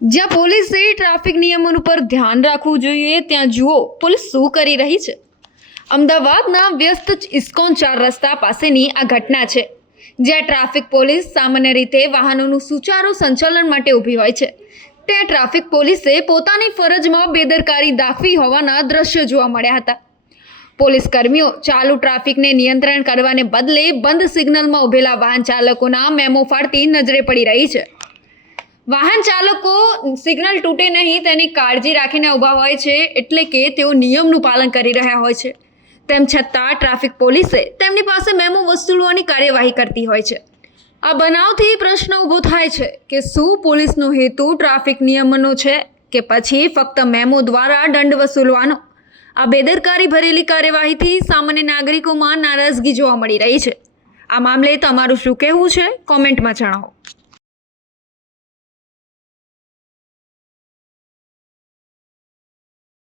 જ્યાં પોલીસે ટ્રાફિક નિયમોનું પર ધ્યાન રાખવું જોઈએ ત્યાં જુઓ પોલીસ શું કરી રહી છે। અમદાવાદના વ્યસ્ત ઇસ્કોન 4 રસ્તા પાસેની આ ઘટના છે, જ્યાં ટ્રાફિક પોલીસ સામાન્ય રીતે વાહનોનું સુચારુ સંચાલન માટે ઊભી હોય છે, ત્યાં ટ્રાફિક પોલીસે પોતાની ફરજમાં બેદરકારી દાખવી હોવાના દ્રશ્યો જોવા મળ્યા હતા। પોલીસ કર્મીઓ ચાલુ ટ્રાફિકને નિયંત્રણ કરવાને બદલે બંધ સિગ્નલમાં ઊભેલા વાહન ચાલકોના મેમો ફાડતી નજરે પડી રહી છે। વાહન ચાલકો સિગ્નલ તૂટે નહીં તેની કાળજી રાખીને ઊભા હોય છે, એટલે કે તેઓ નિયમનું પાલન કરી રહ્યા હોય છે। તેમ છતાં ટ્રાફિક પોલીસે તેમની પાસે મેમો વસૂલવાની કાર્યવાહી કરતી હોય છે। આ બનાવથી પ્રશ્ન ઊભો થાય છે કે શું પોલીસનો હેતુ ટ્રાફિક નિયમનો છે કે પછી ફક્ત મેમો દ્વારા દંડ વસૂલવાનો। આ બેદરકારી ભરેલી કાર્યવાહીથી સામાન્ય નાગરિકોમાં નારાજગી જોવા મળી રહી છે। આ મામલે તમારું શું કહેવું છે, કોમેન્ટમાં જણાવો।